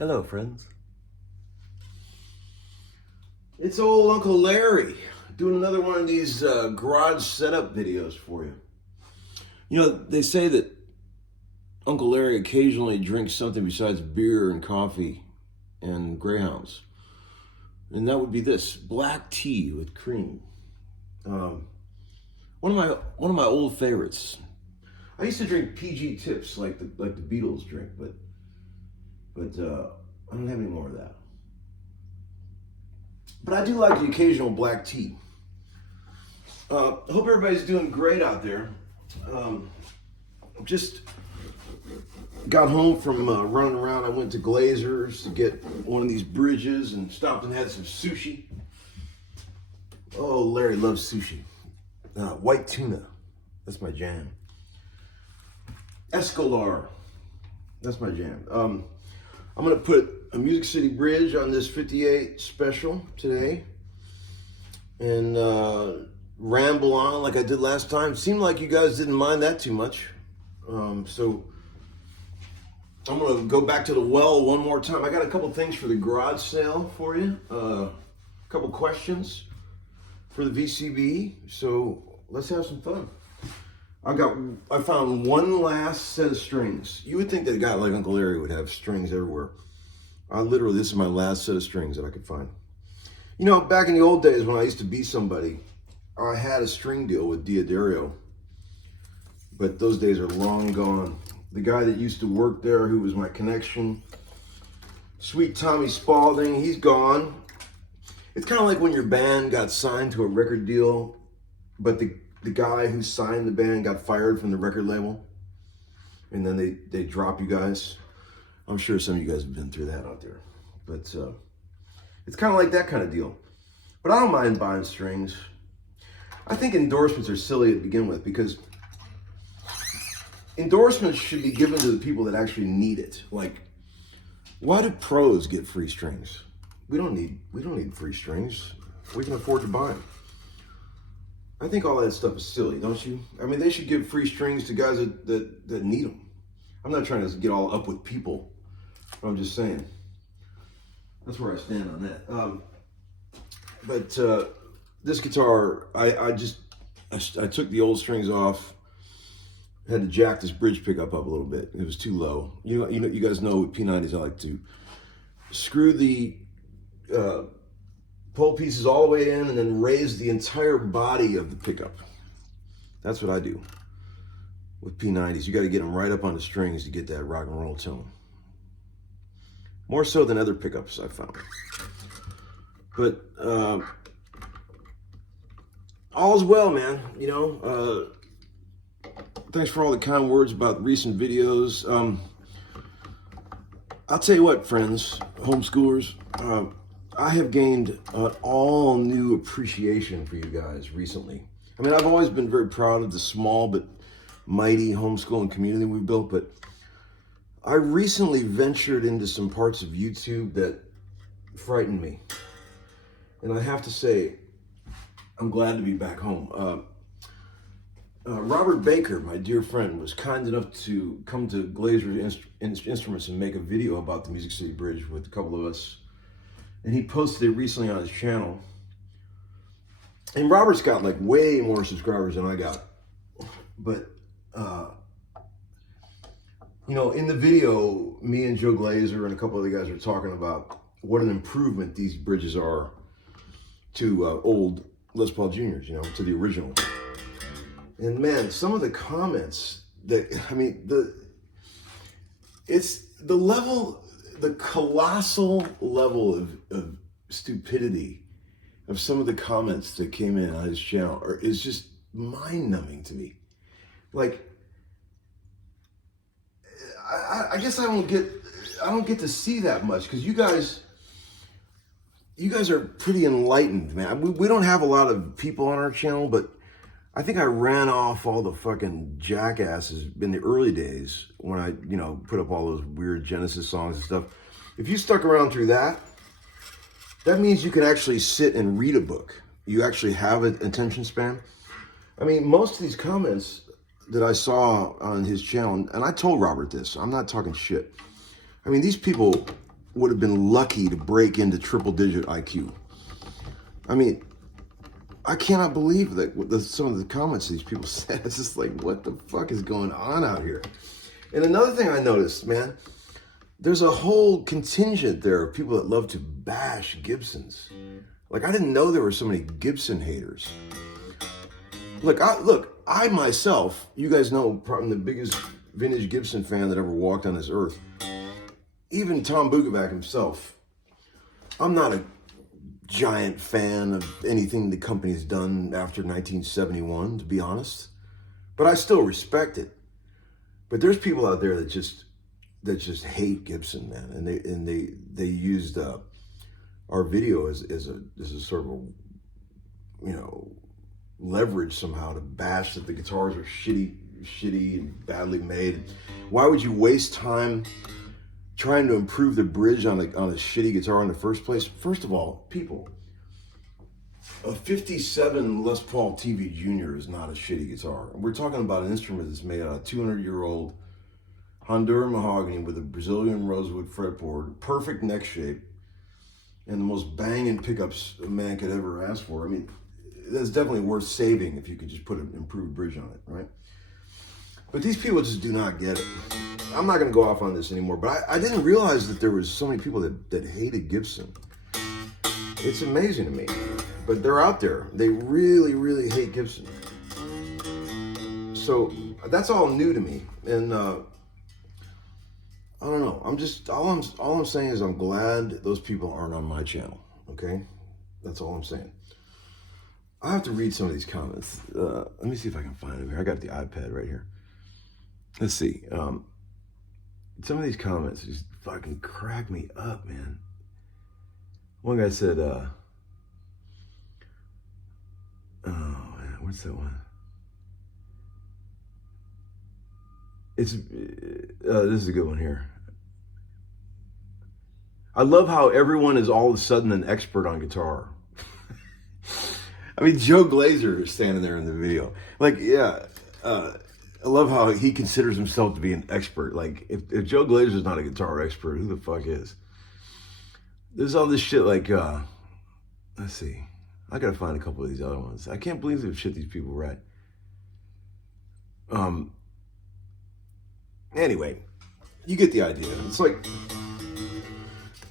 Hello, friends. It's old Uncle Larry doing another one of these garage setup videos for you. You know, they say that Uncle Larry occasionally drinks something besides beer and coffee and Greyhounds. And that would be this, black tea with cream. One of my old favorites. I used to drink PG Tips like the Beatles drink, but I don't have any more of that. But I do like the occasional black tea. Hope everybody's doing great out there. Just got home from running around. I went to Glazer's to get one of these bridges and stopped and had some sushi. Oh, Larry loves sushi. White tuna, that's my jam. Escolar, that's my jam. I'm gonna put a Music City bridge on this 58 special today and ramble on like I did last time. Seemed like you guys didn't mind that too much. So I'm gonna go back to the well one more time. I got a couple things for the garage sale for you. A couple questions for the VCB. So let's have some fun. I found one last set of strings. You would think that a guy like Uncle Larry would have strings everywhere. Literally, this is my last set of strings that I could find. You know, back in the old days when I used to be somebody, I had a string deal with Diodario. But those days are long gone. The guy that used to work there, who was my connection, Sweet Tommy Spalding, he's gone. It's kind of like when your band got signed to a record deal, but the guy who signed the band got fired from the record label, and then they drop you guys. I'm sure some of you guys have been through that out there, but it's kind of like that kind of deal. But I don't mind buying strings. I think endorsements are silly to begin with because endorsements should be given to the people that actually need it. Like, why do pros get free strings? We don't need free strings. We can afford to buy them. I think all that stuff is silly, don't you? I mean, they should give free strings to guys that need them. I'm not trying to get all up with people. I'm just saying. That's where I stand on that. This guitar, I took the old strings off. Had to jack this bridge pickup up a little bit. It was too low. You guys know with P90s, I like to screw the pull pieces all the way in and then raise the entire body of the pickup. That's what I do with P90s. You got to get them right up on the strings to get that rock and roll tone. More so than other pickups I've found. But all's well, man. You know, thanks for all the kind words about recent videos. I'll tell you what, friends, homeschoolers, I have gained an all new appreciation for you guys recently. I mean, I've always been very proud of the small but mighty homeschooling community we've built, but I recently ventured into some parts of YouTube that frightened me. And I have to say, I'm glad to be back home. Robert Baker, my dear friend, was kind enough to come to Glazer Instruments and make a video about the Music City Bridge with a couple of us. And he posted it recently on his channel. And Robert's got like way more subscribers than I got. But, you know, in the video, me and Joe Glazer and a couple other guys are talking about what an improvement these bridges are to old Les Paul Juniors, you know, to the original. And man, some of the comments that, I mean, it's the level, the colossal level of stupidity of some of the comments that came in on his channel is just mind-numbing to me. Like, I guess I don't get to see that much because you guys are pretty enlightened, man. We don't have a lot of people on our channel, but I think I ran off all the fucking jackasses in the early days when I, you know, put up all those weird Genesis songs and stuff. If you stuck around through that, that means you can actually sit and read a book. You actually have an attention span. I mean, most of these comments that I saw on his channel, and I told Robert this, I'm not talking shit. I mean, these people would have been lucky to break into triple-digit IQ. I mean, I cannot believe that some of the comments these people said. It's just like, what the fuck is going on out here? And another thing I noticed, man, there's a whole contingent there of people that love to bash Gibsons. Like, I didn't know there were so many Gibson haters. Look, I myself, you guys know, I'm the biggest vintage Gibson fan that ever walked on this earth. Even Tom Bukovac himself, I'm not a giant fan of anything the company's done after 1971, to be honest. But I still respect it. But there's people out there that just hate Gibson, man, and they used our video as a sort of a, leverage somehow to bash that the guitars are shitty and badly made. Why would you waste time trying to improve the bridge on a shitty guitar in the first place? First of all, people, a 57 Les Paul TV Junior is not a shitty guitar. We're talking about an instrument that's made out of 200-year-old Honduran mahogany with a Brazilian rosewood fretboard, perfect neck shape, and the most banging pickups a man could ever ask for. I mean, that's definitely worth saving if you could just put an improved bridge on it, right? But these people just do not get it. I'm not going to go off on this anymore, but I didn't realize that there was so many people that hated Gibson. It's amazing to me, but they're out there. They really, really hate Gibson. So that's all new to me, and I don't know. All I'm saying is I'm glad those people aren't on my channel. Okay, that's all I'm saying. I have to read some of these comments. Let me see if I can find them here. I got the iPad right here. Let's see. Some of these comments just fucking crack me up, man. One guy said, oh man, what's that one? This is a good one here. I love how everyone is all of a sudden an expert on guitar. I mean, Joe Glazer is standing there in the video. Like, yeah, I love how he considers himself to be an expert. Like, if Joe Glazer is not a guitar expert, who the fuck is? There's all this shit like, let's see. I gotta find a couple of these other ones. I can't believe they've shit these people right. Anyway, you get the idea. It's like,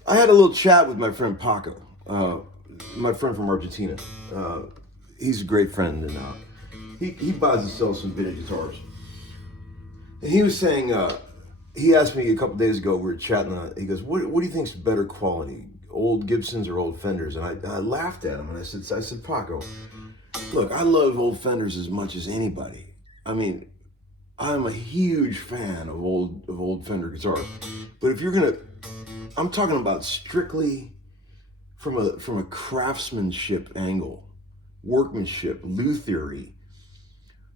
I had a little chat with my friend Pablo, my friend from Argentina. He's a great friend, and he buys and sells some vintage guitars. And he was saying, he asked me a couple days ago, we were chatting, he goes, what do you think's better quality, old Gibsons or old Fenders? And I laughed at him, and I said, Paco, look, I love old Fenders as much as anybody. I mean, I'm a huge fan of old Fender guitars. But if you're gonna, I'm talking about strictly from a craftsmanship angle, workmanship, luthiery.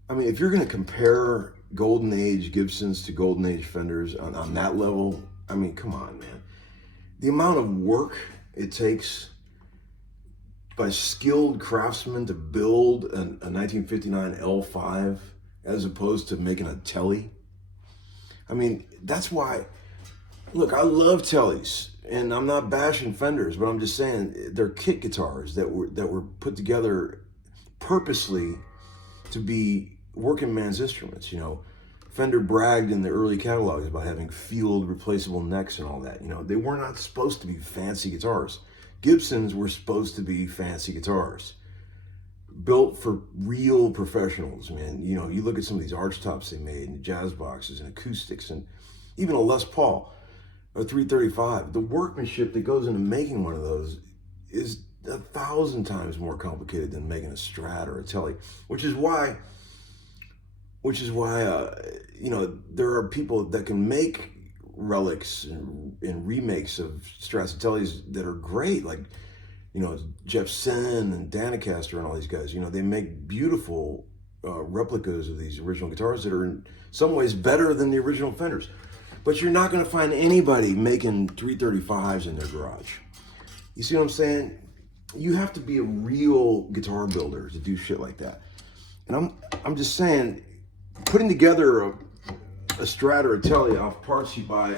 I mean, if you're gonna compare Golden Age Gibsons to Golden Age Fenders on that level, I mean, come on, man. The amount of work it takes by skilled craftsmen to build a 1959 L5 as opposed to making a Telly. I mean, that's why, look, I love Tellys, and I'm not bashing Fenders, but I'm just saying they're kit guitars that were put together purposely to be working man's instruments. You know, Fender bragged in the early catalogs about having field replaceable necks and all that. You know, they were not supposed to be fancy guitars. Gibsons were supposed to be fancy guitars, built for real professionals, man. You know, you look at some of these arch tops they made, and jazz boxes and acoustics, and even a Les Paul, a 335. The workmanship that goes into making one of those is 1,000 times more complicated than making a Strat or a Telly, which is why, you know, there are people that can make relics and remakes of Strats and Tellys that are great, like, you know, Jeff Sen and Danicaster and all these guys. You know, they make beautiful replicas of these original guitars that are in some ways better than the original Fenders. But you're not going to find anybody making 335s in their garage. You see what I'm saying? You have to be a real guitar builder to do shit like that. And I'm just saying, putting together a Strat or a Telly off parts you buy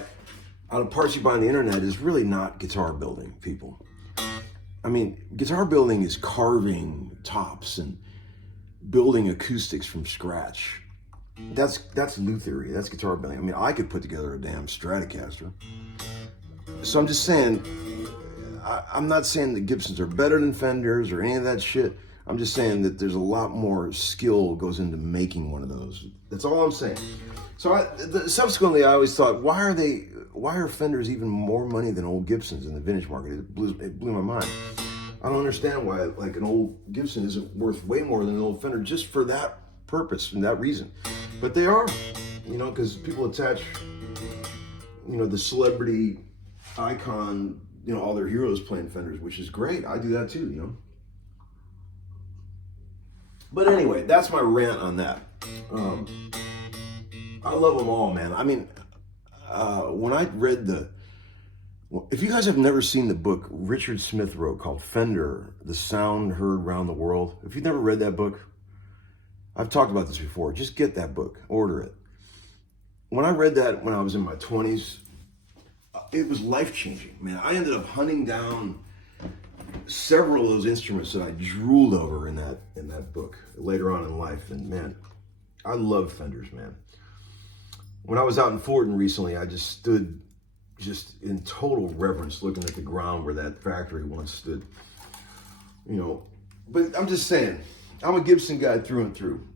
out of parts you buy on the internet is really not guitar building, people. I mean, guitar building is carving tops and building acoustics from scratch. That's new theory. That's guitar building. I mean, I could put together a damn Stratocaster. So I'm just saying, I'm not saying that Gibsons are better than Fenders or any of that shit. I'm just saying that there's a lot more skill goes into making one of those. That's all I'm saying. So subsequently, I always thought, why are Fenders even more money than old Gibsons in the vintage market? It blew my mind. I don't understand why like an old Gibson isn't worth way more than an old Fender just for that purpose and that reason. But they are, you know, because people attach, you know, the celebrity icon, you know, all their heroes playing Fenders, which is great. I do that too, you know. But anyway, that's my rant on that. I love them all, man. I mean, when I read if you guys have never seen the book Richard Smith wrote called Fender, The Sound Heard Round the World, if you've never read that book, I've talked about this before, just get that book, order it. When I read that when I was in my 20s, it was life-changing, man. I ended up hunting down several of those instruments that I drooled over in that book later on in life, and man, I love Fenders, man. When I was out in Fullerton recently, I just stood in total reverence looking at the ground where that factory once stood. You know, but I'm just saying, I'm a Gibson guy through and through.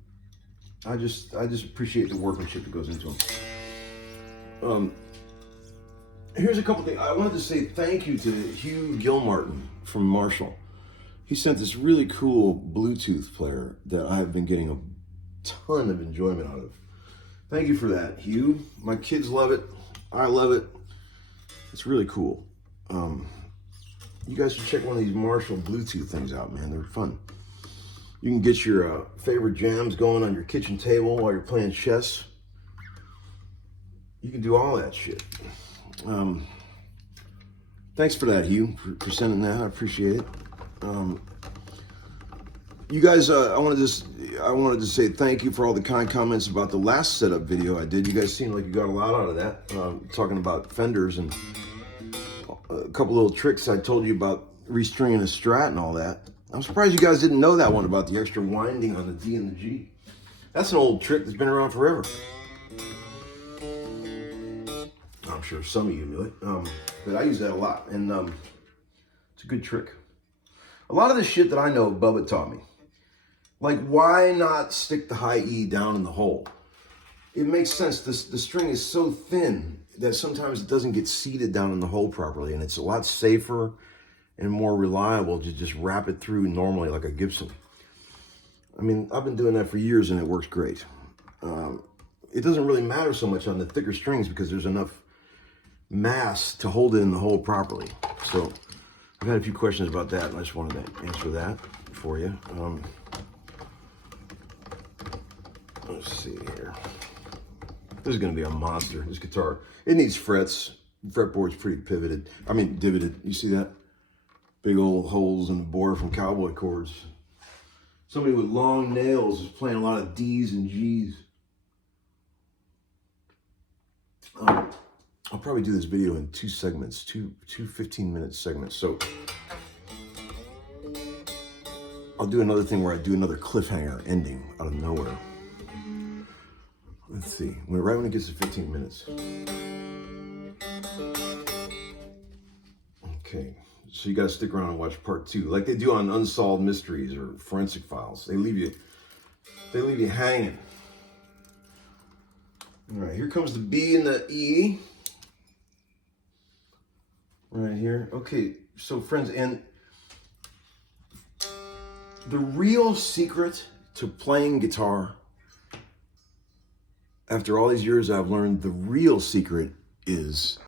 I just appreciate the workmanship that goes into them. Here's a couple things. I wanted to say thank you to Hugh Gilmartin from Marshall. He sent this really cool Bluetooth player that I have been getting a ton of enjoyment out of. Thank you for that, Hugh. My kids love it. I love it. It's really cool. You guys should check one of these Marshall Bluetooth things out, man. They're fun. You can get your favorite jams going on your kitchen table while you're playing chess. You can do all that shit. Thanks for that, Hugh, for sending that. I appreciate it. You guys, I wanted to say thank you for all the kind comments about the last setup video I did. You guys seemed like you got a lot out of that, talking about Fenders and a couple little tricks I told you about restringing a Strat and all that. I'm surprised you guys didn't know that one about the extra winding on the D and the G. That's an old trick that's been around forever. I'm sure some of you knew it, but I use that a lot, and it's a good trick. A lot of the shit that I know, Bubba taught me. Like, why not stick the high E down in the hole? It makes sense. The string is so thin that sometimes it doesn't get seated down in the hole properly, and it's a lot safer and more reliable to just wrap it through normally like a Gibson. I mean, I've been doing that for years, and it works great. It doesn't really matter so much on the thicker strings because there's enough mass to hold it in the hole properly. So I've had a few questions about that, and I just wanted to answer that for you. Let's see here. This is going to be a monster, this guitar. It needs frets. The fretboard's pretty divoted. You see that? Big old holes in the board from cowboy chords. Somebody with long nails is playing a lot of D's and G's. I'll probably do this video in two segments, two 15-minute segments. So I'll do another thing where I do another cliffhanger ending out of nowhere. Let's see, right when it gets to 15 minutes. Okay, so you gotta stick around and watch part 2, like they do on Unsolved Mysteries or Forensic Files. They leave you hanging. All right, here comes the B and the E. Right here. Okay, so friends, and the real secret to playing guitar, after all these years, I've learned the real secret is